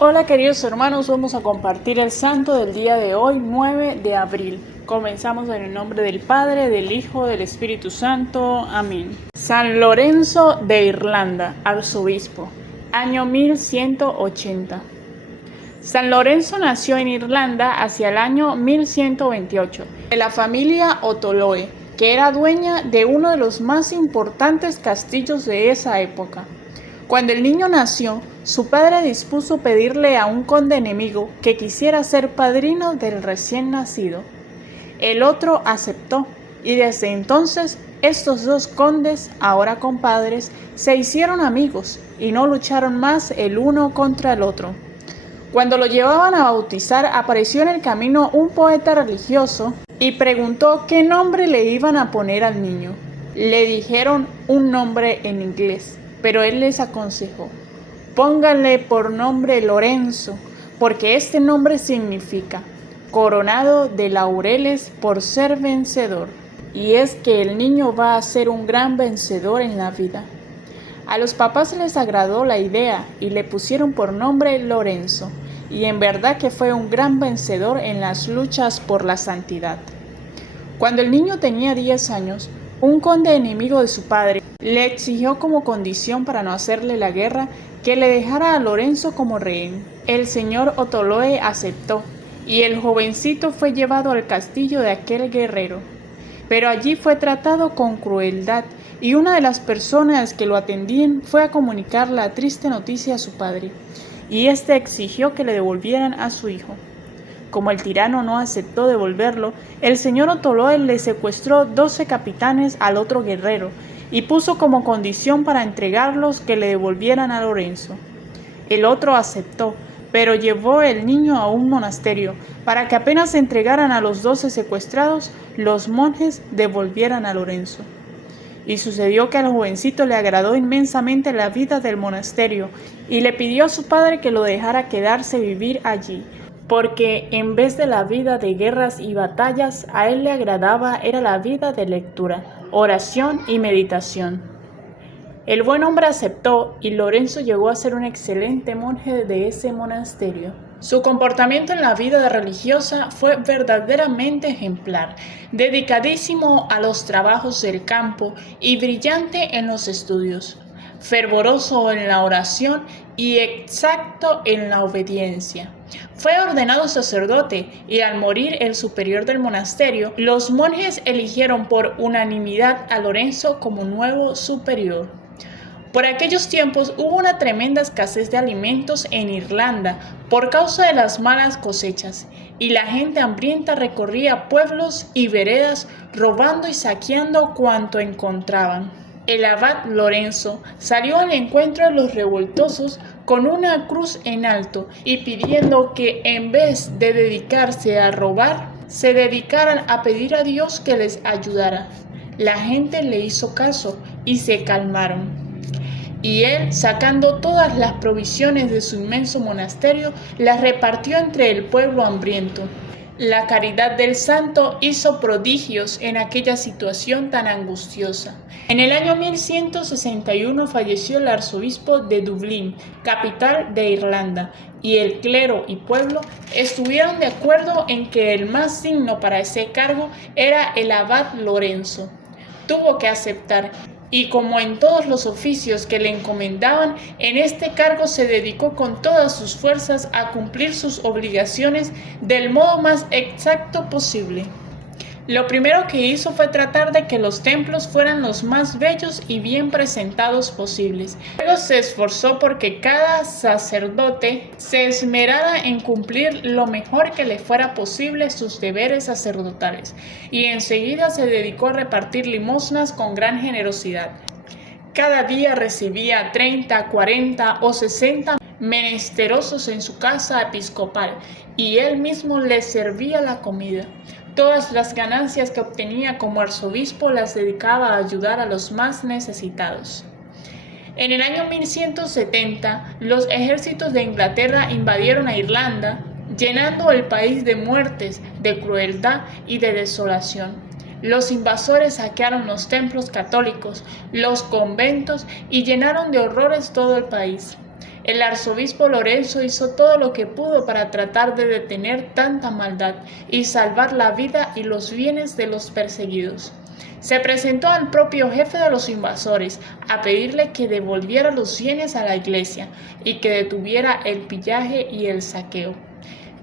Hola queridos hermanos, vamos a compartir el santo del día de hoy, 9 de abril. Comenzamos en el nombre del Padre, del Hijo, del Espíritu Santo. Amén. San Lorenzo de Irlanda, arzobispo, año 1180. San Lorenzo nació en Irlanda hacia el año 1128, de la familia O'Toloe, que era dueña de uno de los más importantes castillos de esa época. Cuando el niño nació, su padre dispuso pedirle a un conde enemigo que quisiera ser padrino del recién nacido. El otro aceptó, y desde entonces estos dos condes, ahora compadres, se hicieron amigos y no lucharon más el uno contra el otro. Cuando lo llevaban a bautizar, apareció en el camino un poeta religioso y preguntó qué nombre le iban a poner al niño. Le dijeron un nombre en inglés, pero él les aconsejó: pónganle por nombre Lorenzo, porque este nombre significa coronado de laureles por ser vencedor. Y es que el niño va a ser un gran vencedor en la vida. A los papás les agradó la idea y le pusieron por nombre Lorenzo, y en verdad que fue un gran vencedor en las luchas por la santidad. Cuando el niño tenía 10 años, un conde enemigo de su padre le exigió como condición para no hacerle la guerra que le dejara a Lorenzo como rehén. El señor O'Toloe aceptó, y el jovencito fue llevado al castillo de aquel guerrero. Pero allí fue tratado con crueldad, y una de las personas que lo atendían fue a comunicar la triste noticia a su padre, y éste exigió que le devolvieran a su hijo. Como el tirano no aceptó devolverlo, el señor O'Toloe le secuestró 12 capitanes al otro guerrero y puso como condición para entregarlos que le devolvieran a Lorenzo. El otro aceptó, pero llevó el niño a un monasterio para que apenas se entregaran a los 12 secuestrados, los monjes devolvieran a Lorenzo. Y sucedió que al jovencito le agradó inmensamente la vida del monasterio y le pidió a su padre que lo dejara quedarse vivir allí, porque en vez de la vida de guerras y batallas, a él le agradaba era la vida de lectura, oración y meditación. El buen hombre aceptó y Lorenzo llegó a ser un excelente monje de ese monasterio. Su comportamiento en la vida religiosa fue verdaderamente ejemplar, dedicadísimo a los trabajos del campo y brillante en los estudios, fervoroso en la oración y exacto en la obediencia. Fue ordenado sacerdote y al morir el superior del monasterio, los monjes eligieron por unanimidad a Lorenzo como nuevo superior. Por aquellos tiempos hubo una tremenda escasez de alimentos en Irlanda por causa de las malas cosechas, y la gente hambrienta recorría pueblos y veredas robando y saqueando cuanto encontraban. El abad Lorenzo salió al encuentro de los revoltosos con una cruz en alto y pidiendo que en vez de dedicarse a robar, se dedicaran a pedir a Dios que les ayudara. La gente le hizo caso y se calmaron. Y él, sacando todas las provisiones de su inmenso monasterio, las repartió entre el pueblo hambriento. La caridad del santo hizo prodigios en aquella situación tan angustiosa. En el año 1161 falleció el arzobispo de Dublín, capital de Irlanda, y el clero y pueblo estuvieron de acuerdo en que el más digno para ese cargo era el abad Lorenzo. Tuvo que aceptar, y como en todos los oficios que le encomendaban, en este cargo se dedicó con todas sus fuerzas a cumplir sus obligaciones del modo más exacto posible. Lo primero que hizo fue tratar de que los templos fueran los más bellos y bien presentados posibles. Luego se esforzó porque cada sacerdote se esmerara en cumplir lo mejor que le fuera posible sus deberes sacerdotales, y enseguida se dedicó a repartir limosnas con gran generosidad. Cada día recibía 30, 40 o 60 menesterosos en su casa episcopal, y él mismo les servía la comida. Todas las ganancias que obtenía como arzobispo las dedicaba a ayudar a los más necesitados. En el año 1170, los ejércitos de Inglaterra invadieron a Irlanda, llenando el país de muertes, de crueldad y de desolación. Los invasores saquearon los templos católicos, los conventos y llenaron de horrores todo el país. El arzobispo Lorenzo hizo todo lo que pudo para tratar de detener tanta maldad y salvar la vida y los bienes de los perseguidos. Se presentó al propio jefe de los invasores a pedirle que devolviera los bienes a la iglesia y que detuviera el pillaje y el saqueo.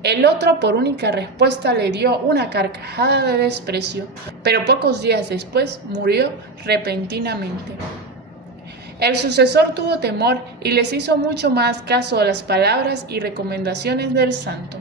El otro, por única respuesta, le dio una carcajada de desprecio, pero pocos días después murió repentinamente. El sucesor tuvo temor y les hizo mucho más caso a las palabras y recomendaciones del santo.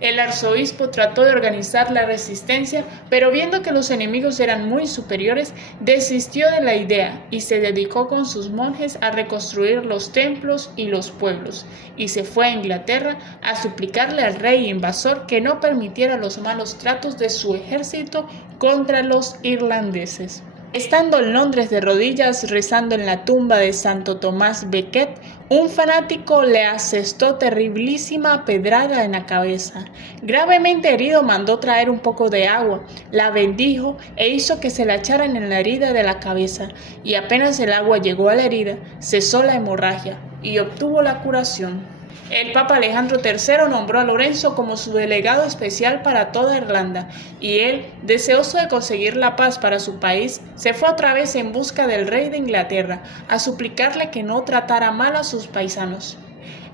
El arzobispo trató de organizar la resistencia, pero viendo que los enemigos eran muy superiores, desistió de la idea y se dedicó con sus monjes a reconstruir los templos y los pueblos, y se fue a Inglaterra a suplicarle al rey invasor que no permitiera los malos tratos de su ejército contra los irlandeses. Estando en Londres de rodillas rezando en la tumba de Santo Tomás Becket, un fanático le asestó terriblísima pedrada en la cabeza. Gravemente herido mandó traer un poco de agua, la bendijo e hizo que se la echaran en la herida de la cabeza, y apenas el agua llegó a la herida, cesó la hemorragia y obtuvo la curación. El Papa Alejandro III nombró a Lorenzo como su delegado especial para toda Irlanda, y él, deseoso de conseguir la paz para su país, se fue otra vez en busca del rey de Inglaterra, a suplicarle que no tratara mal a sus paisanos.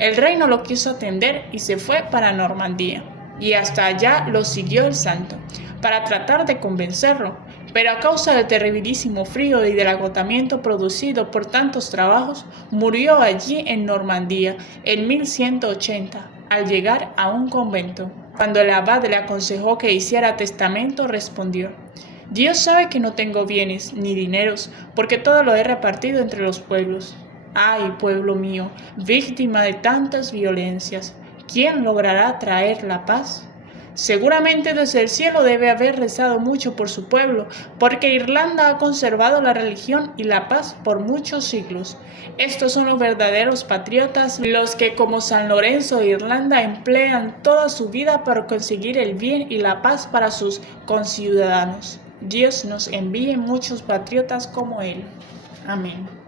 El rey no lo quiso atender y se fue para Normandía, y hasta allá lo siguió el santo, para tratar de convencerlo, pero a causa del terribilísimo frío y del agotamiento producido por tantos trabajos, murió allí en Normandía en 1180, al llegar a un convento. Cuando el abad le aconsejó que hiciera testamento, respondió: «Dios sabe que no tengo bienes ni dineros, porque todo lo he repartido entre los pueblos. ¡Ay, pueblo mío, víctima de tantas violencias! ¿Quién logrará traer la paz?». Seguramente desde el cielo debe haber rezado mucho por su pueblo, porque Irlanda ha conservado la religión y la paz por muchos siglos. Estos son los verdaderos patriotas, los que como San Lorenzo de Irlanda emplean toda su vida para conseguir el bien y la paz para sus conciudadanos. Dios nos envíe muchos patriotas como él. Amén.